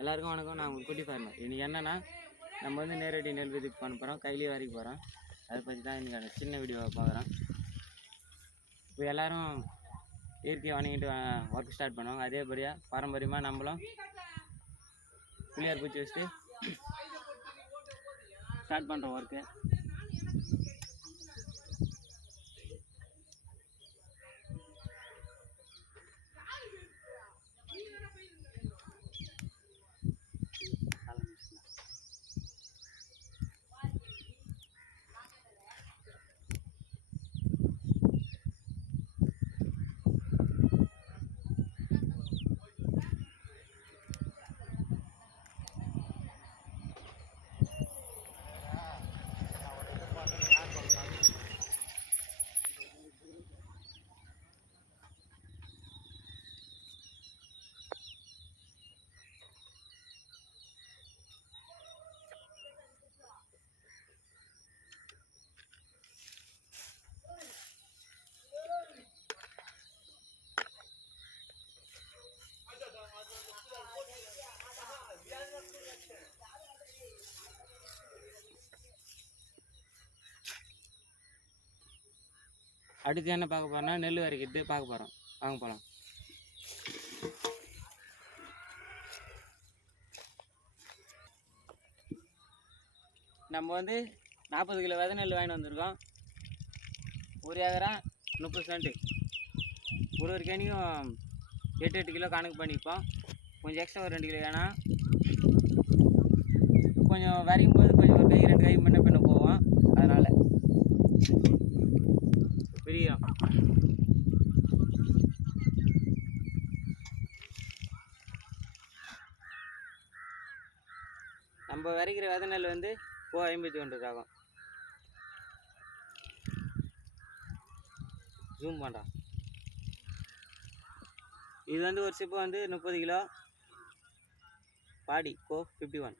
எல்லாருக்கும் வணக்கம். நான் உங்களுக்கு குட்டி ஃபார்மர். இன்றைக்கி என்னென்னா நம்ம வந்து நேரடி நெல் விதைப்பு பண்ண போகிறோம், கையிலேயே வரைக்க போகிறோம். அதை பற்றி தான் இன்றைக்கி சின்ன வீடியோவை பார்க்குறோம். இப்போ எல்லோரும் இயற்கையை வணங்கிட்டு ஒர்க் ஸ்டார்ட் பண்ணுவாங்க. அதேபடியாக பாரம்பரியமாக நம்மளும் புளியார் பூச்சி வச்சுட்டு ஸ்டார்ட் பண்ணுறோம் ஒர்க்கு. அடுத்து என்ன பார்க்க போகிறோம்னா நெல் வரைக்கிறது பார்க்க போகிறோம். வாங்க போகலாம். நம்ம வந்து 40 கிலோ விதை நெல் வாங்கிட்டு வந்திருக்கோம். ஒரு ஏக்கரம் 30 சென்ட்டு. ஒரு கேணியும் 8 கிலோ கணக்கு பண்ணிப்போம். கொஞ்சம் எக்ஸ்ட்ரா ஒரு 2 கிலோ வேணாம். கொஞ்சம் வரைக்கும் போது கொஞ்சம் ஒரு கை 2 கை முன்ன பின்ன போவோம். அதனால் பெரிய நம்ம வரைக்கிற விதை நெல் வந்து 51 ஆகும். ஜூம் பண்ணுறோம். இது வந்து ஒரு சிப்பு வந்து 30 கிலோ பாடி கோ 51.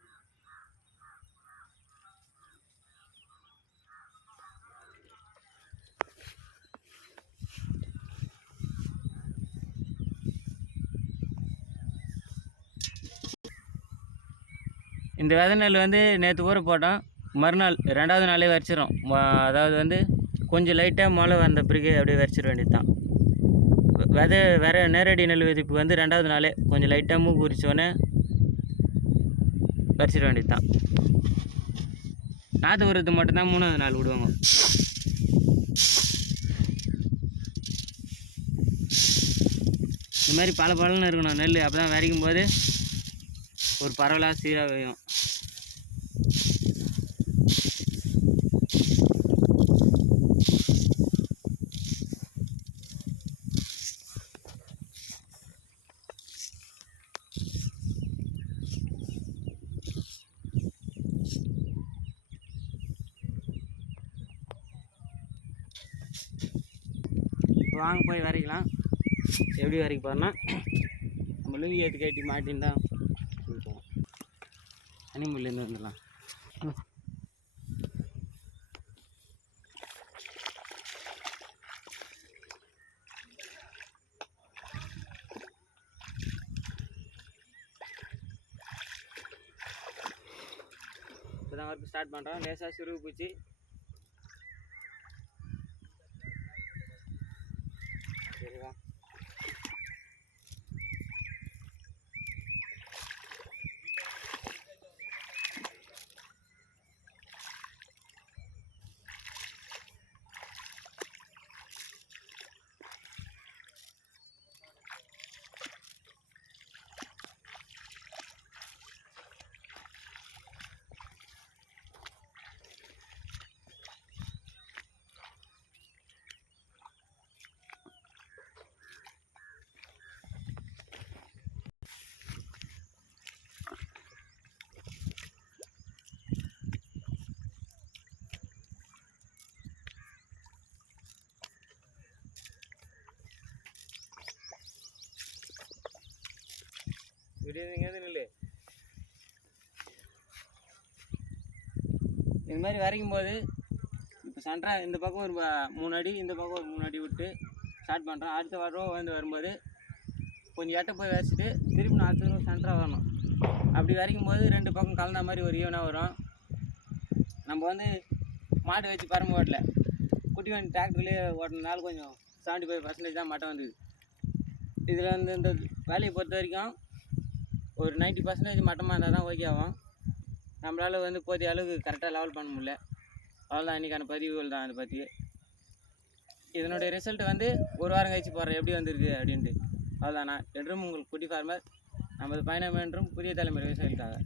இந்த விதை நெல் வந்து நேற்று ஊற போட்டோம். மறுநாள் 2வது நாளே வரைச்சிடும். அதாவது வந்து கொஞ்சம் லைட்டாக மழை வந்த பிறகு அப்படியே வரைச்சிட வேண்டியது தான். நேரடி நெல் விதைப்பு வந்து 2வது நாளே கொஞ்சம் லைட்டாக மூக்கு உரிச்சோன்னே வரைச்சிட வேண்டியது தான். நாற்று உரத்து மட்டும்தான் 3வது நாள் விடுவாங்க. இந்த மாதிரி பலன்னு இருக்கணும் நெல். அப்போ தான் வரைக்கும் போது ஒரு பரவலாக சீராக வையும். வாங்க போய் வரைக்கலாம். எப்படி வரைக்க போகிறோன்னா நம்ம லுங்கி ஏற்று கட்டி மாட்டின்னு தான் போவோம். அனிமல்லேருந்து வந்துடலாம். இப்போ தான் ஒர்க் ஸ்டார்ட் பண்ணுறோம். லேசாக சுருகு பூச்சி சரிவா. இல்லை இது மாதிரி வரைக்கும் போது இப்போ சென்டராக இந்த பக்கம் ஒரு 3 அடி, இந்த பக்கம் ஒரு 3 அடி விட்டு ஸ்டார்ட் பண்ணுறோம். அடுத்த ரோ வந்து வரும்போது கொஞ்சம் எட்ட போய் வச்சுட்டு திரும்பி 4 சென்டராக வரணும். அப்படி வரைக்கும் போது 2 பக்கம் கலந்த மாதிரி ஒரு ஈவனாக வரும். நம்ம வந்து மாடு வச்சு பரம்பு ஓட்டல, குட்டி வண்டி டிராக்டர்லேயே ஓட்டினால கொஞ்சம் 75% தான் மட்டம் வந்தது. இதில் வந்து இந்த வேலையை பொறுத்த வரைக்கும் ஒரு 90% மட்டமாக இருந்தால் தான் ஓகே ஆகும். நம்மளால் வந்து போதிய அளவுக்கு கரெக்டாக லெவல் பண்ண முடியல. அவ்வளோதான் இன்றைக்கான பதிவுகள் தான். அதை பற்றி இதனுடைய ரிசல்ட் வந்து ஒரு வாரம் கழிச்சு போடுறேன் எப்படி வந்திருக்கு அப்படின்ட்டு. அவ்வளோதானா. என்றும் உங்கள் குட்டி ஃபார்மர், நமது பயணம் என்றும் புதிய தலைமுறை விவசாயிகளுக்காக.